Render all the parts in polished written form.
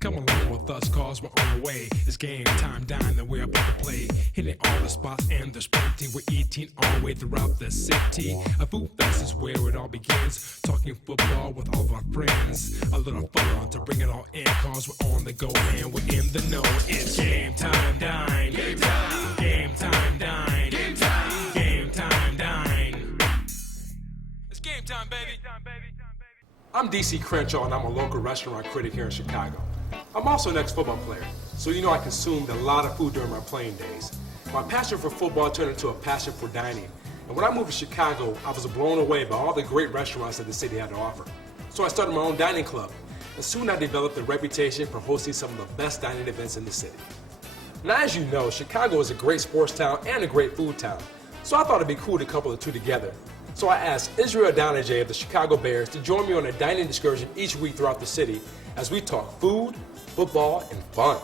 Come along with us, cause we're on the way. It's game time, Dine, and we're about to play. Hitting all the spots and there's plenty. We're eating all the way throughout the city. A food fest is where it all begins. Talking football with all of our friends. A little fun to bring it all in, cause we're on the go and we're in the know. It's game time, Dine. Game time. Game time, Dine. Game time. Game time, Dine. It's game time, baby. I'm DC Crenshaw, and I'm a local restaurant critic here in Chicago. I'm also an ex-football player, so you know I consumed a lot of food during my playing days. My passion for football turned into a passion for dining. And when I moved to Chicago, I was blown away by all the great restaurants that the city had to offer. So I started my own dining club, and soon I developed a reputation for hosting some of the best dining events in the city. Now, as you know, Chicago is a great sports town and a great food town, so I thought it'd be cool to couple the two together. So I asked Idonije of the Chicago Bears to join me on a dining excursion each week throughout the city as we talk food, football, and fun.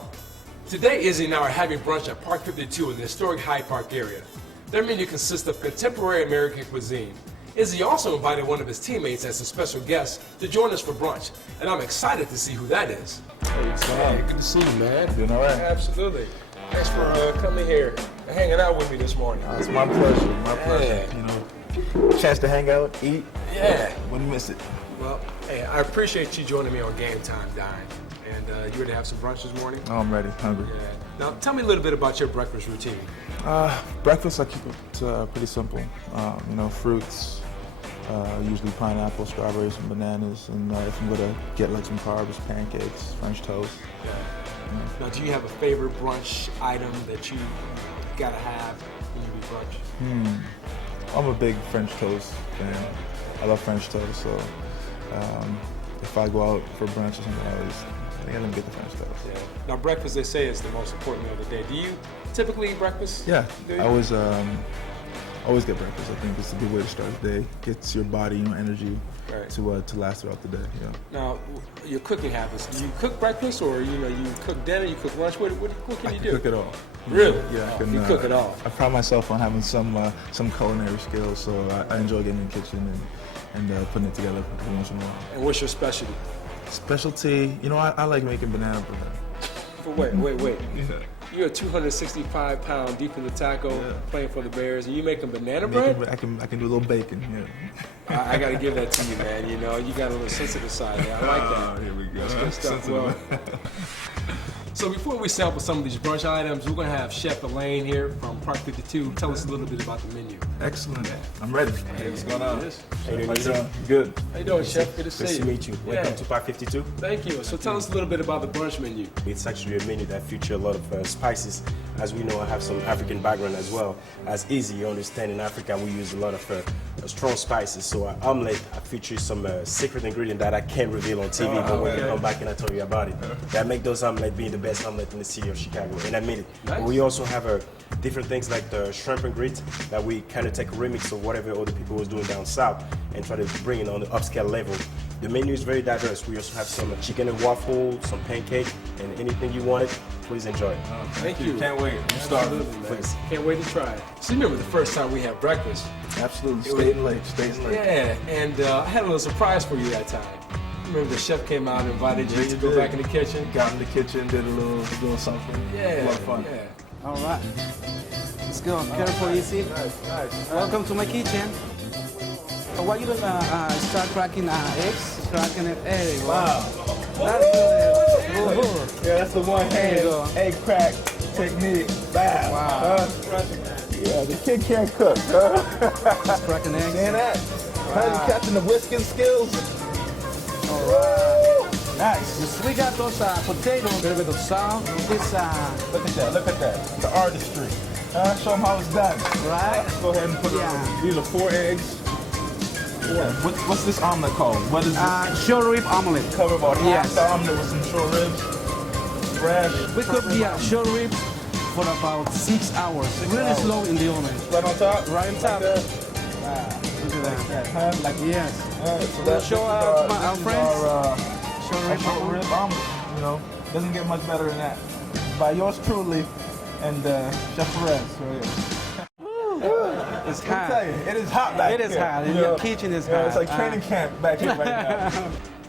Today, Izzy and I are having brunch at Park 52 in the historic Hyde Park area. Their menu consists of contemporary American cuisine. Izzy also invited one of his teammates as a special guest to join us for brunch, and I'm excited to see who that is. Hey, good to see you, man. Doing all right? Absolutely. Thanks for coming here and hanging out with me this morning. It's my pleasure. My pleasure. You know, chance to hang out, eat. Yeah. Wouldn't miss it. Well, hey, I appreciate you joining me on Game Time, Dine. And you ready to have some brunch this morning? Oh, I'm ready. Hungry. Yeah. Now, tell me a little bit about your breakfast routine. Breakfast, I keep it pretty simple. You know, fruits, usually pineapple, strawberries, and bananas. And if I'm gonna get like some carbs, pancakes, French toast. Yeah. Now, do you have a favorite brunch item that you gotta have when you do brunch? I'm a big French toast fan. I love French toast, so if I go out for brunch or something, I gotta get the French toast. Yeah. Now, breakfast, they say, is the most important meal of the day. Do you typically eat breakfast? Yeah, I always get breakfast. I think it's a good way to start the day. Gets your body, energy to last throughout the day. Yeah. Now, your cooking habits. Do you cook breakfast, or you cook dinner? You cook lunch? What can you do? I cook it all. Really? Yeah, I can. You cook it all. I pride myself on having some culinary skills, so I enjoy getting in the kitchen and putting it together once in a while. And what's your specialty? Specialty, I like making banana bread. But wait. Yeah. You're a 265-pound deep in the tackle playing for the Bears, and you making banana bread? I can do a little bacon. Yeah. I got to give that to you, man. You got a little sensitive side there. I like that. Here we go. That's good stuff. Well, so before we sample some of these brunch items, we're going to have Chef Elaine here from Park 52 tell us a little bit about the menu. Excellent. I'm ready. Hey, what's going on? How you doing? Good. How you doing, Chef? Good to see you. Nice to meet you. Welcome to Park 52. Thank you. So tell us a little bit about the brunch menu. It's actually a menu that features a lot of spices. As we know, I have some African background as well. As easy, you understand, in Africa we use a lot of strong spices. So our omelette features some secret ingredient that I can't reveal on TV, but when you come back and I tell you about it, that make those omelette being the best omelette in the city of Chicago, and I mean it. Nice. We also have different things like the shrimp and grits that we kind of take a remix of whatever other people was doing down south and try to bring it on the upscale level. The menu is very diverse. We also have some chicken and waffle, some pancake, and anything you wanted, please enjoy it. Thank you. Can't wait. Absolutely, Please. Can't wait to try it. So you remember the first time we had breakfast? Absolutely. Staying late. Yeah, and I had a little surprise for you that time. Remember the chef came out and invited you to go back in the kitchen? Got in the kitchen, did a little something. Yeah. A lot of fun. Yeah. All right. Let's go. Careful, easy. Nice. Welcome to my kitchen. Why you don't start cracking eggs? Cracking it. There you go. Wow. That's good. Yeah, that's the one There you go. egg crack technique. Bam. Wow. Yeah, the kid can't cook. Just cracking eggs. Seeing that? Wow. Catching the whisking skills. All right. Nice. Yes, we got those potatoes, a little bit of salt. This, Look at that. The artistry. Show them how it's done. right? Let's go ahead and put Yeah. these are 4 eggs. Yeah. What's this omelet called? What is it? Short rib omelet. Cover about half Yes. the omelet with some short ribs. Fresh. We cook the short ribs for about 6 hours. Really hours. slow in the oven. Right on top? Right on top. Like that? Look at that. Huh? Like Yes. so We'll show our friends. Short Our rib short omelet. rib omelet. Doesn't get much better than that. By yours truly and Chef Perez. It's Let me hot. tell you, it is hot back It here. is hot. In your kitchen is hot. It's like training camp back here right now.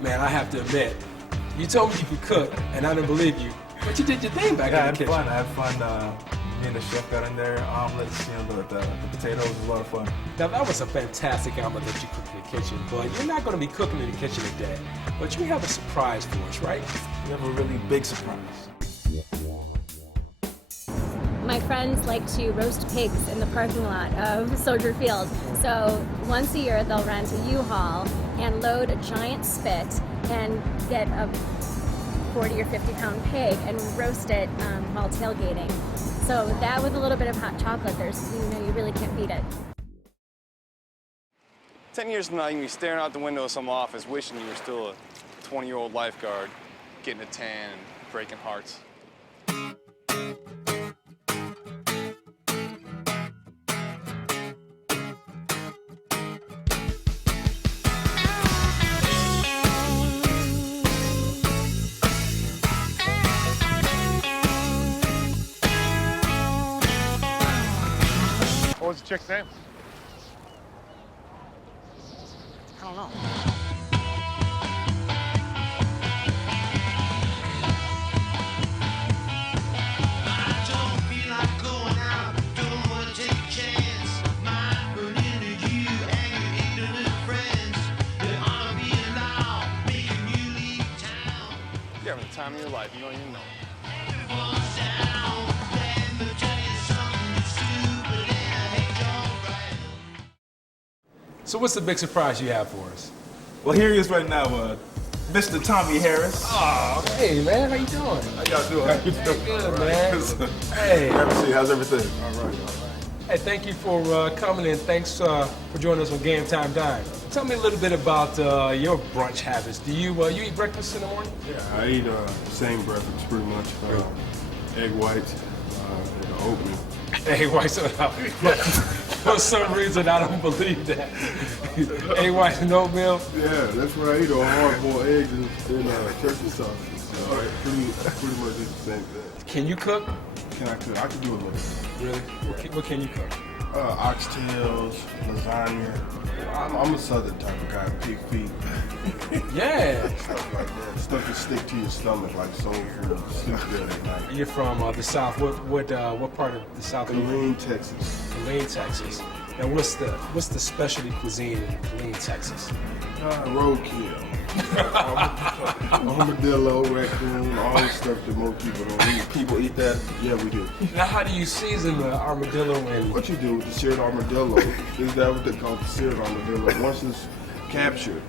Man, I have to admit, You told me you could cook, and I didn't believe you. But you did your thing back in the kitchen. I had fun. Me and the chef got in there. Omelets, the potatoes was a lot of fun. Now that was a fantastic omelet that you cooked in the kitchen, but you're not going to be cooking in the kitchen today. But you have a surprise for us, right? We have a really big surprise. My friends like to roast pigs in the parking lot of Soldier Field. So once a year they'll rent a U-Haul and load a giant spit and get a 40 or 50 pound pig and roast it while tailgating. So that with a little bit of hot chocolate, you really can't beat it. 10 years from now, you can be staring out the window of some office wishing you were still a 20-year-old lifeguard, getting a tan and breaking hearts. What was the chick's name? I don't know. You're having the time of your life, you don't even know. So what's the big surprise you have for us? Well, here he is right now, Mr. Tommie Harris. Oh, hey man, how you doing? How y'all doing? How you doing? Good, man. Hey. Have a seat. How's everything? All right. Hey, thank you for coming in. Thanks for joining us on Game Time Dine. Tell me a little bit about your brunch habits. Do you eat breakfast in the morning? Yeah, I eat the same breakfast pretty much. Egg whites and oatmeal. Egg whites and oatmeal. For some reason, I don't believe that. Egg whites and oatmeal? Yeah, that's what I eat, or hard-boiled eggs and turkey sauce. So I pretty much do the same thing. Can you cook? Can I cook? I can do a little bit. Really? What can you cook? Oxtails, lasagna. I'm a southern type of guy, pig feet. Yeah. Stuff like that. Stuff that stick to your stomach like soul food. Sleep good at night. You're from the South. What part of the South? Killeen, Texas. Killeen, Texas. And what's the specialty cuisine in Killeen, Texas? Roadkill. Armadillo, raccoon, all the stuff that most people don't eat. People eat that? Yeah, we do. Now, how do you season the armadillo and? What you do with the seared armadillo is that what they call the seared armadillo. Once it's captured,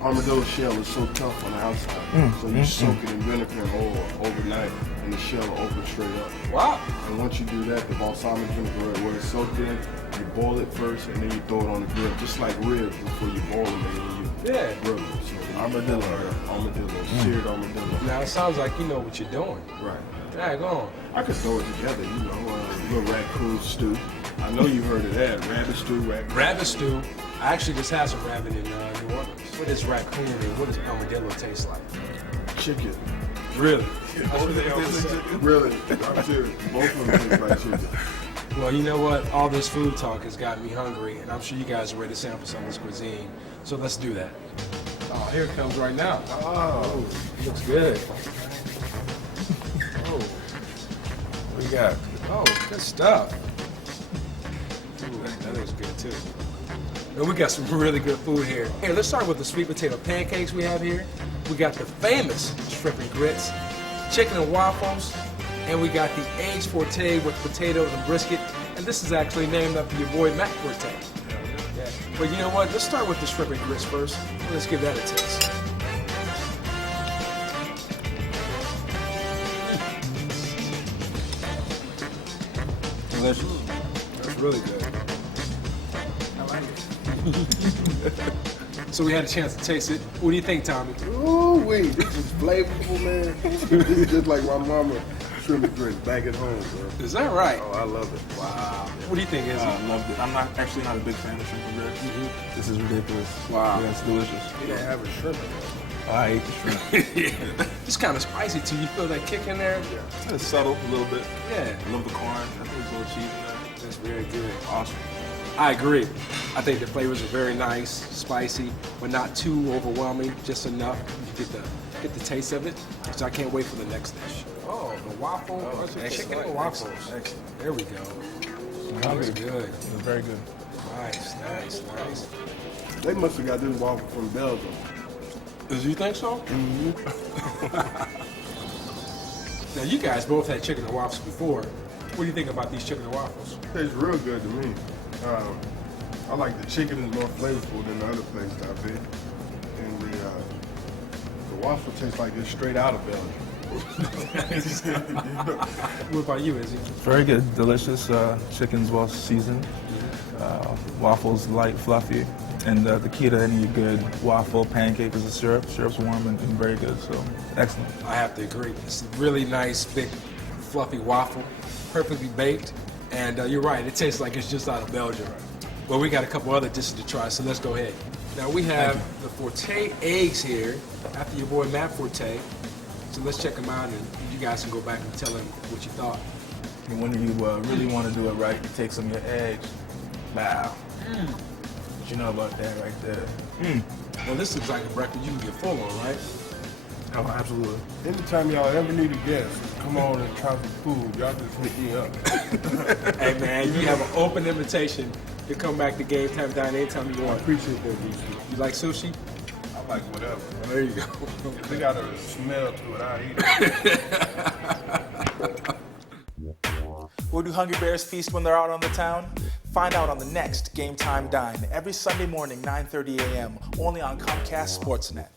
armadillo shell is so tough on the outside, so you soak it in vinegar and oil overnight, and the shell will open straight up. Wow. And once you do that, the balsamic vinegar, where it's soaked in, you boil it first, and then you throw it on the grill, just like ribs before you boil them, and then you grill them. So armadillo, seared armadillo. Now it sounds like you know what you're doing. Right. Yeah, go on. I could throw it together, little raccoon stew. I know you heard of that, rabbit stew, Rabbit stew. I actually just had some rabbit in New Orleans. What is raccoon and what does armadillo taste like? chicken. Really? Really, I'm serious. Both of them taste like chicken. Well, you know what? All this food talk has got me hungry, and I'm sure you guys are ready to sample some of this cuisine. So let's do that. Oh, here it comes right now. Oh, looks good. Oh, what you got? Oh, good stuff. Ooh, that looks good too. And we got some really good food here. Here, let's start with the sweet potato pancakes we have here. We got the famous shrimp and grits, chicken and waffles, and we got the eggs forte with potatoes and brisket. And this is actually named after your boy Matt Forte. Yeah. But you know what? Let's start with the shrimp and grits first. Let's give that a taste. Delicious. That's really good. I like it. So we had a chance to taste it. What do you think, Tommie? Ooh, wait, this is flavorful, man. This is just like my mama shrimp and grits back at home, bro. Is that right? Oh, I love it. Wow. What do you think, Izzy? I loved it. I'm not a big fan of shrimp and grits. This is ridiculous. Wow. Yeah, it's delicious. You don't have a shrimp in there. I ate the shrimp. It's kind of spicy too. You feel that kick in there? Yeah. It's subtle a little bit. Yeah. I love the corn. I think there's a little cheese in there. That's very good. Awesome. I agree. I think the flavors are very nice, spicy, but not too overwhelming, just enough. You get get the taste of it. So I can't wait for the next dish. Oh, the waffle, chicken and waffles. Excellent. There we go. That was good. Very good. Nice. They must have got this waffle from Belgium. Does you think so? Mm-hmm. Now you guys both had chicken and waffles before. What do you think about these chicken and waffles? Tastes real good to me. I like the chicken is more flavorful than the other places I've been. And the waffle tastes like it's straight out of Belgium. What about you, Izzy? Very good, delicious. Chicken's well seasoned. Waffles light, fluffy. And the key to any good waffle pancake is the syrup. Syrup's warm and very good, so excellent. I have to agree. It's a really nice, big, fluffy waffle, perfectly baked. And you're right, it tastes like it's just out of Belgium. Well, we got a couple other dishes to try, so let's go ahead. Now we have the Forte eggs here, after your boy Matt Forte. So let's check them out, and you guys can go back and tell him what you thought. And when you really want to do it right, you take some of your eggs. Wow. What you know about that right there? Well, this looks like a breakfast you can get full on, right? Oh, absolutely. Anytime y'all ever need a guest, come on and try some food. Y'all just hit me up. Hey man, you have an open invitation to come back to Game Time Dine anytime you I want. appreciate that, DC. You like sushi? I like whatever. There you go. If they got a smell to it, I eat it. Where do Hungry Bears feast when they're out on the town? Find out on the next Game Time Dine, every Sunday morning, 9:30 a.m., only on Comcast Sportsnet.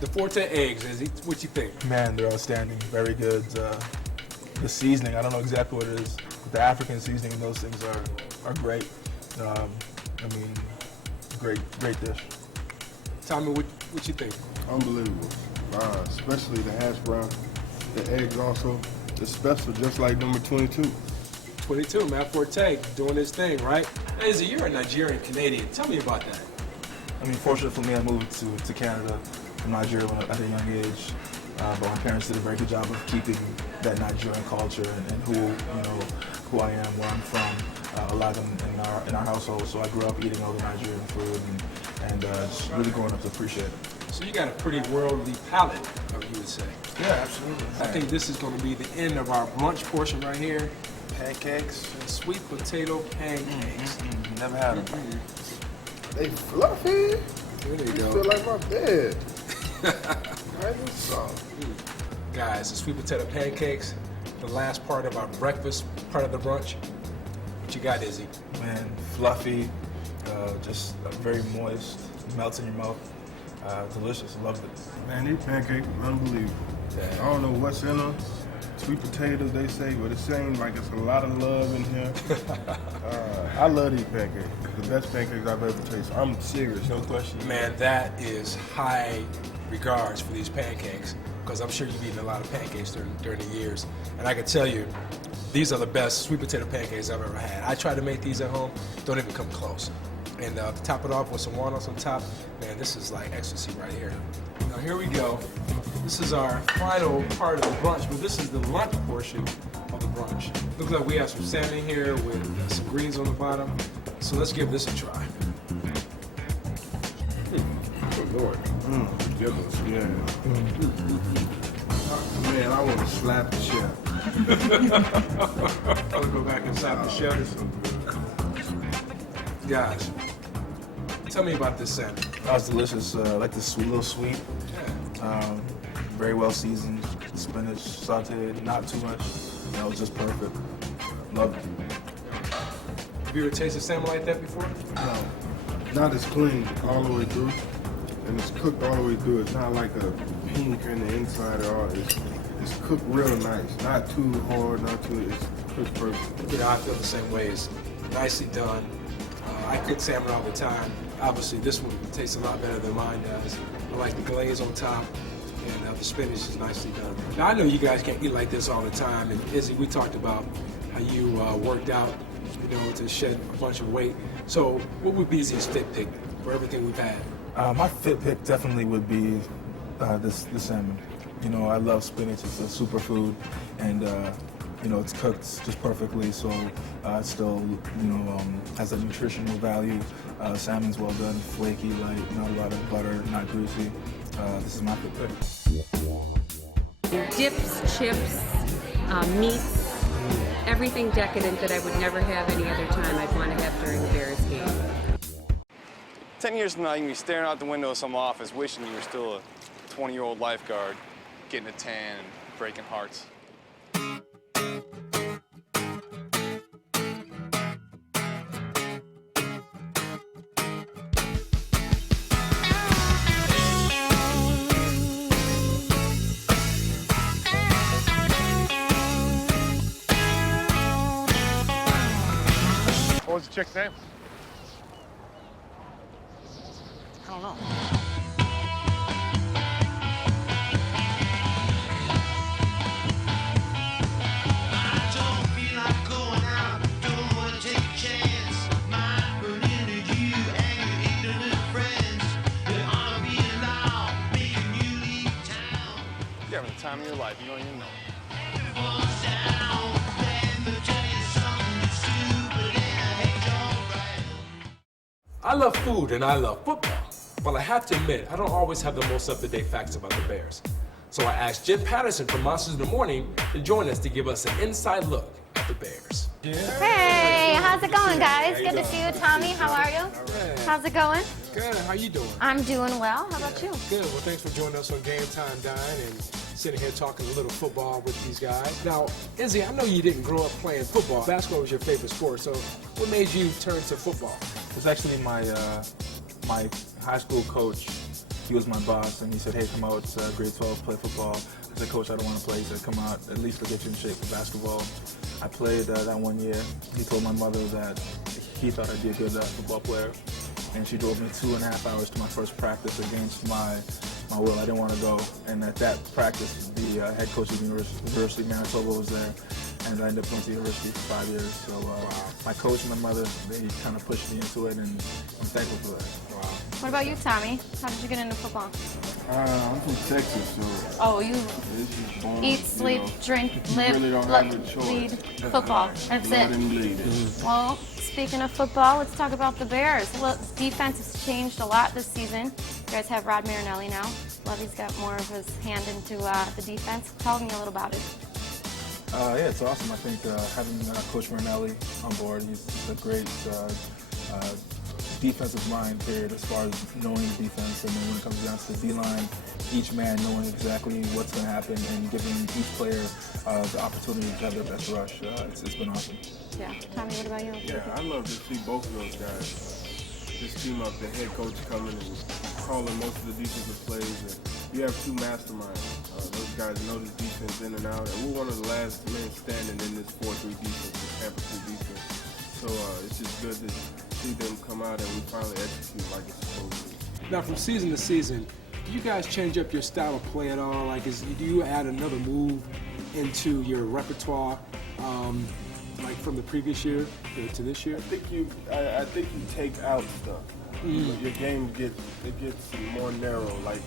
The Forte eggs, Izzy, what you think? Man, they're outstanding. Very good. The seasoning, I don't know exactly what it is, but the African seasoning and those things are great. I mean, great dish. Tommy, what you think? Unbelievable. Especially the hash brown, the eggs also. It's special, just like number 22. 22, Matt Forte, doing his thing, right? Hey, Izzy, you're a Nigerian Canadian. Tell me about that. I mean, fortunate for me, I moved to Canada from Nigeria at a young age. But my parents did a very good job of keeping that Nigerian culture and who I am, where I'm from, alive in our household. So I grew up eating all the Nigerian food and just really growing up to appreciate it. So you got a pretty worldly palate, you would say. Yeah, absolutely. I think this is going to be the end of our brunch portion right here. Pancakes. Sweet potato pancakes. Never had them. They fluffy. There they They go. feel like my bed. Nice and soft. Guys, the sweet potato pancakes, the last part of our breakfast, part of the brunch. What you got, Izzy? Man, fluffy, just very moist, melts in your mouth. Delicious, loved it. Man, these pancakes are unbelievable. I don't know what's in them. Sweet potatoes, they say, but it seems like it's a lot of love in here. I love these pancakes. The best pancakes I've ever tasted. I'm serious, no question. Man, that is high regards for these pancakes, because I'm sure you've eaten a lot of pancakes during the years. And I can tell you, these are the best sweet potato pancakes I've ever had. I try to make these at home, don't even come close. And to top it off with some walnuts on top, man, this is like ecstasy right here. Now here we go. This is our final part of the brunch, but this is the lunch portion of the brunch. Looks like we have some salmon here with some greens on the bottom. So let's give this a try. Good Lord. Goodness, yeah. Man, I want to slap the chef. I'll go back and slap the chef. It's so good. Guys, tell me about this salmon. That was delicious. I like this little sweet. Very well seasoned. Spinach sauteed, not too much. Just perfect. Love it. Have you ever tasted salmon like that before? No. not as clean all the way through, and it's cooked all the way through. It's not like a pink in the inside at all. It's cooked real nice, not too hard, not too. It's cooked perfect. You know, I feel the same way. It's nicely done. I cook salmon all the time. Obviously, this one tastes a lot better than mine does. I like the glaze on top, and the spinach is nicely done. Now, I know you guys can't eat like this all the time, and Izzy, we talked about how you worked out, you know, to shed a bunch of weight. So, what would be Izzy's fit pick for everything we've had? My fit pick definitely would be the salmon. You know, I love spinach. It's a superfood, and you know, it's cooked just perfectly, so it still, you know, has a nutritional value. Salmon's well done, flaky, light, not a lot of butter, not greasy. This is my fit pick. Dips, chips, meats, everything decadent that I would never have any other time I'd want to have during the Bears game. 10 years from now, you can be staring out the window of some office wishing you were still a 20-year-old lifeguard, getting a tan and breaking hearts. What was the chick's name? I don't know. You're having the time of your life, you don't even know. I love food and I love football, but I have to admit, I don't always have the most up-to-date facts about the Bears. So I asked Jim Patterson from Monsters in the Morning to join us to give us an inside look at the Bears. Hey, how's it going, guys? Good to see you, Tommie. How are you? How's it going? Good, how you doing? I'm doing well. How about you? Good, well thanks for joining us on Game Time Dine and sitting here talking a little football with these guys. Now, Izzy, I know you didn't grow up playing football. Basketball was your favorite sport, so what made you turn to football? It's actually my high school coach. He was my boss, and he said, hey, come out, grade 12, play football. I said, coach, I don't want to play. He said, come out, at least to get you in shape for basketball. I played that 1 year. He told my mother that he thought I'd be a good football player, and she drove me 2.5 hours to my first practice against my will. I didn't want to go, and at that practice, the head coach of the University of Manitoba was there, and I ended up going to university for 5 years. So my coach and my mother, they kind of pushed me into it, and I'm thankful for that. Wow. What about you, Tommie? How did you get into football? I'm from Texas, so Oh, you born, eat, sleep, drink, live, really don't have no choice. bleed football. That's Blood it. and bleed. Well, speaking of football, let's talk about the Bears. Well, defense has changed a lot this season. You guys have Rod Marinelli now. Lovey's got more of his hand into the defense. Tell me a little about it. Yeah, it's awesome. I think having Coach Marinelli on board, he's a great defensive mind, period, as far as knowing the defense. And then when it comes down to the D-line, each man knowing exactly what's going to happen and giving each player the opportunity to have their best rush. It's been awesome. Yeah. Tommie, what about you? Yeah, I love to see both of those guys just team up. The head coach coming and calling most of the defensive plays. And you have two masterminds. Those guys know this defense in and out. And we're one of the last men standing in this 4-3 defense, this Tampa 2 defense. So it's just good to see them come out and we finally execute like it's supposed to. Now, from season to season, do you guys change up your style of play at all? Like, do you add another move into your repertoire, like from the previous year to this year? I think you take out stuff. Your game gets more narrow, like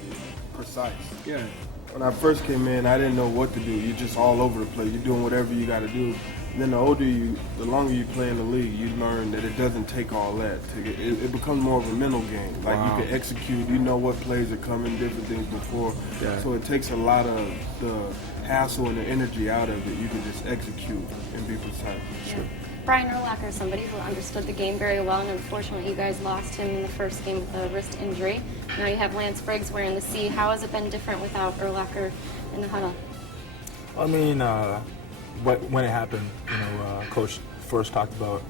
precise. Yeah. When I first came in, I didn't know what to do. You're just all over the place. You're doing whatever you got to do. And then the longer you play in the league, you learn that it doesn't take all that. It becomes more of a mental game. Like you can execute, you know what plays are coming, different things before. Yeah. So it takes a lot of the hassle and the energy out of it. You can just execute and be precise. Sure. Brian Urlacher is somebody who understood the game very well, and unfortunately you guys lost him in the first game with a wrist injury. Now you have Lance Briggs wearing the C. How has it been different without Urlacher in the huddle? I mean, when it happened, Coach first talked about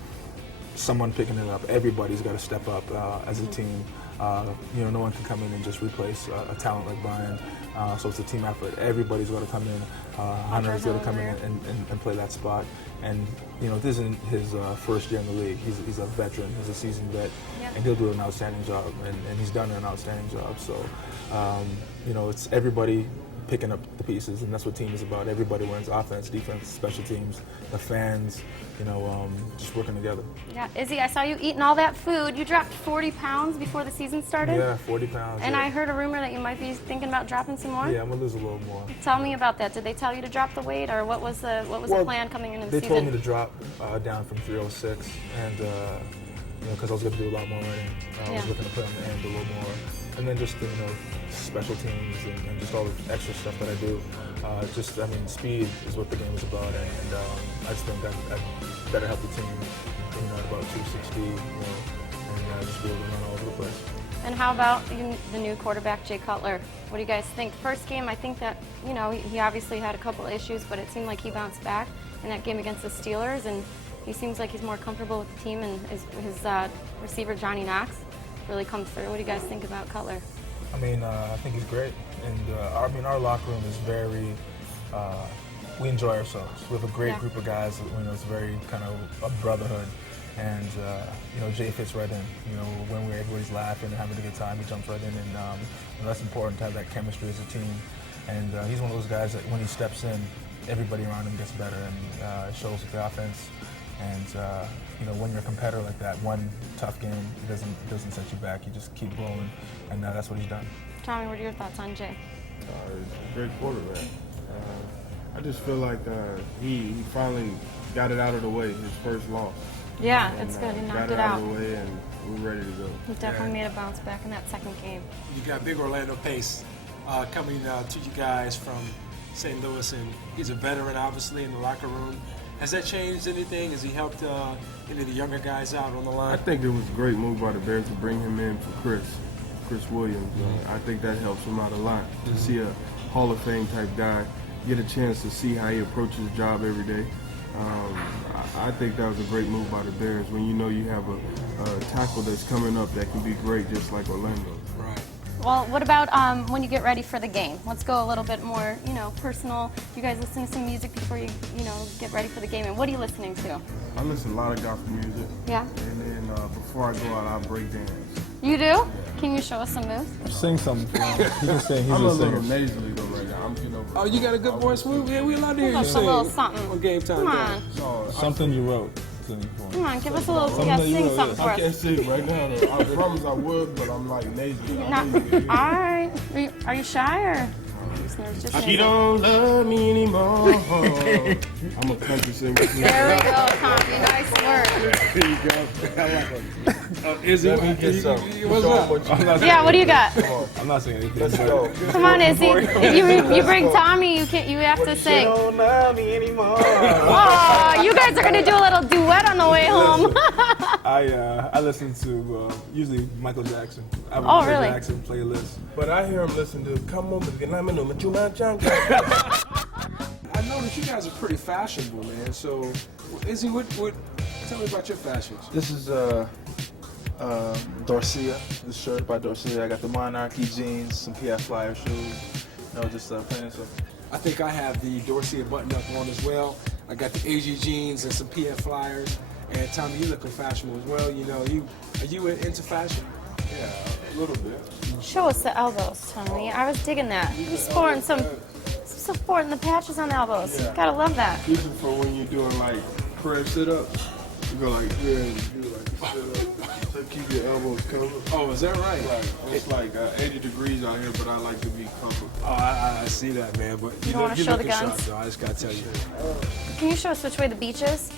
someone picking it up. Everybody's got to step up as a team. You know, no one can come in and just replace a talent like Brian. So it's a team effort. Everybody's got to come in. Hunter's got to come in and play that spot. And you know, this isn't his first year in the league. He's a veteran. He's a seasoned vet, and he'll do an outstanding job. And he's done an outstanding job. So you know, it's everybody picking up the pieces, and that's what team is about. Everybody wins: offense, defense, special teams, the fans. You know, just working together. Yeah, Izzy, I saw you eating all that food. You dropped 40 pounds before the season started? Yeah, 40 pounds. And I heard a rumor that you might be thinking about dropping some more? Yeah, I'm gonna lose a little more. Tell me about that. Did they tell you to drop the weight, or what was the plan coming into the season? They told me to drop down from 306, and you know, because I was gonna do a lot more running. I was looking to put on the end a little more, and then just you know, special teams and just all the extra stuff that I do. I mean, speed is what the game is about, and I just think that better help the team, you know, at about 260, you know, and just be able to run all over the place. And how about the new quarterback, Jay Cutler? What do you guys think? First game, I think that, you know, he obviously had a couple of issues, but it seemed like he bounced back in that game against the Steelers, and he seems like he's more comfortable with the team, and his receiver, Johnny Knox, really comes through. What do you guys think about Cutler? I mean, I think he's great, and our locker room is very. We enjoy ourselves. We have a great group of guys. You know, it's very kind of a brotherhood, and you know, Jay fits right in. You know, when everybody's laughing and having a good time, he jumps right in, and you know, that's important to have that chemistry as a team. And he's one of those guys that when he steps in, everybody around him gets better, and it shows with the offense. And you know, when you're a competitor like that, one tough game doesn't set you back. You just keep going, and that's what he's done. Tommie, what are your thoughts on Jay? He's a great quarterback. I just feel like he finally got it out of the way, his first loss. Yeah, it's good. He knocked it out. Got it out of the way, and we're ready to go. He definitely made a bounce back in that second game. You got Big Orlando Pace coming to you guys from St. Louis, and he's a veteran, obviously, in the locker room. Has that changed anything? Has he helped any of the younger guys out on the line? I think it was a great move by the Bears to bring him in for Chris Williams. I think that helps him out a lot to see a Hall of Fame type guy get a chance to see how he approaches his job every day. I think that was a great move by the Bears when you know you have a tackle that's coming up that can be great just like Orlando. Right. Well, what about when you get ready for the game? Let's go a little bit more, you know, personal. You guys listen to some music before you know, get ready for the game. And what are you listening to? I listen to a lot of gospel music. Yeah. And then before I go out, I break dance. You do? Can you show us some moves? Sing something for him. He can sing. He's I'm a little singer. nasally though right now. You know. Oh, you got a good voice, Move? Yeah, we allowed to hear you Give us a sing. little something. On Game Time. Come on. No, Something you wrote. Sing for him. Come on, give us a little, Something sing you something for I can't us. sing right now. Though. I promise I would, but I'm like nasally. All right. Are you shy or? Just She don't love me anymore. I'm a country singer. There we go, Tommie. Nice work. There you go. I like it. Izzy, what's up? Yeah, what do you got? I'm not saying anything. Let's go. Come on, Izzy. If you bring Tommie, you have to sing. Don't love me anymore. Oh, you guys are gonna do a little duet on the way home. I listen to usually Michael Jackson. I have a Oh, Michael really? Jackson playlist. But I hear him listen to Come On, Because I'm a Juma Jungle. I know that you guys are pretty fashionable, man. So, Izzy, what? Tell me about your fashions. This is Dorcia, this shirt by Dorcia. I got the Monarchy jeans, some PF Flyer shoes. No, just plain and simple. I think I have the Dorcia button-up on as well. I got the AG jeans and some PF Flyers. And Tommie, you looking fashionable as well. You know, are you into fashion? Yeah, a little bit. Show us the elbows, Tommie. I was digging that. You're sporting sporting the patches on the elbows. Yeah. Gotta love that. Even for when you're doing like prayer sit-ups, you go like here and you do like a sit-up to keep your elbows covered. Oh, is that right? It's like 80 degrees out here, but I like to be comfortable. Oh, I see that, man. But You don't wanna show the looking sharp, guns? though. I just gotta tell you. Can you show us which way the beach is?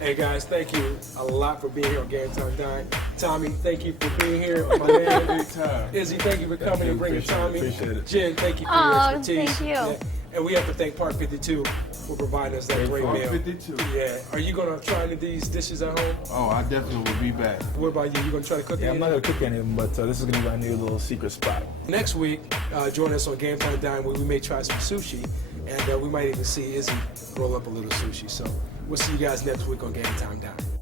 Hey guys, thank you a lot for being here on Game Time Dine. Tommie, thank you for being here. My man, Anytime. Izzy, thank you for coming and bringing Tommie. Appreciate it. Jen, thank you for Oh, your expertise. thank you. Yeah. And we have to thank Park 52 for providing us that great Park meal. 52. Yeah. Are you gonna try any of these dishes at home? Oh, I definitely will be back. What about you? You gonna try to cook Yeah, any I'm of not them? gonna cook any of them, but this is gonna be my new little secret spot. Next week, join us on Game Time Dine where we may try some sushi. and we might even see Izzy roll up a little sushi. So we'll see you guys next week on Game Time Dine.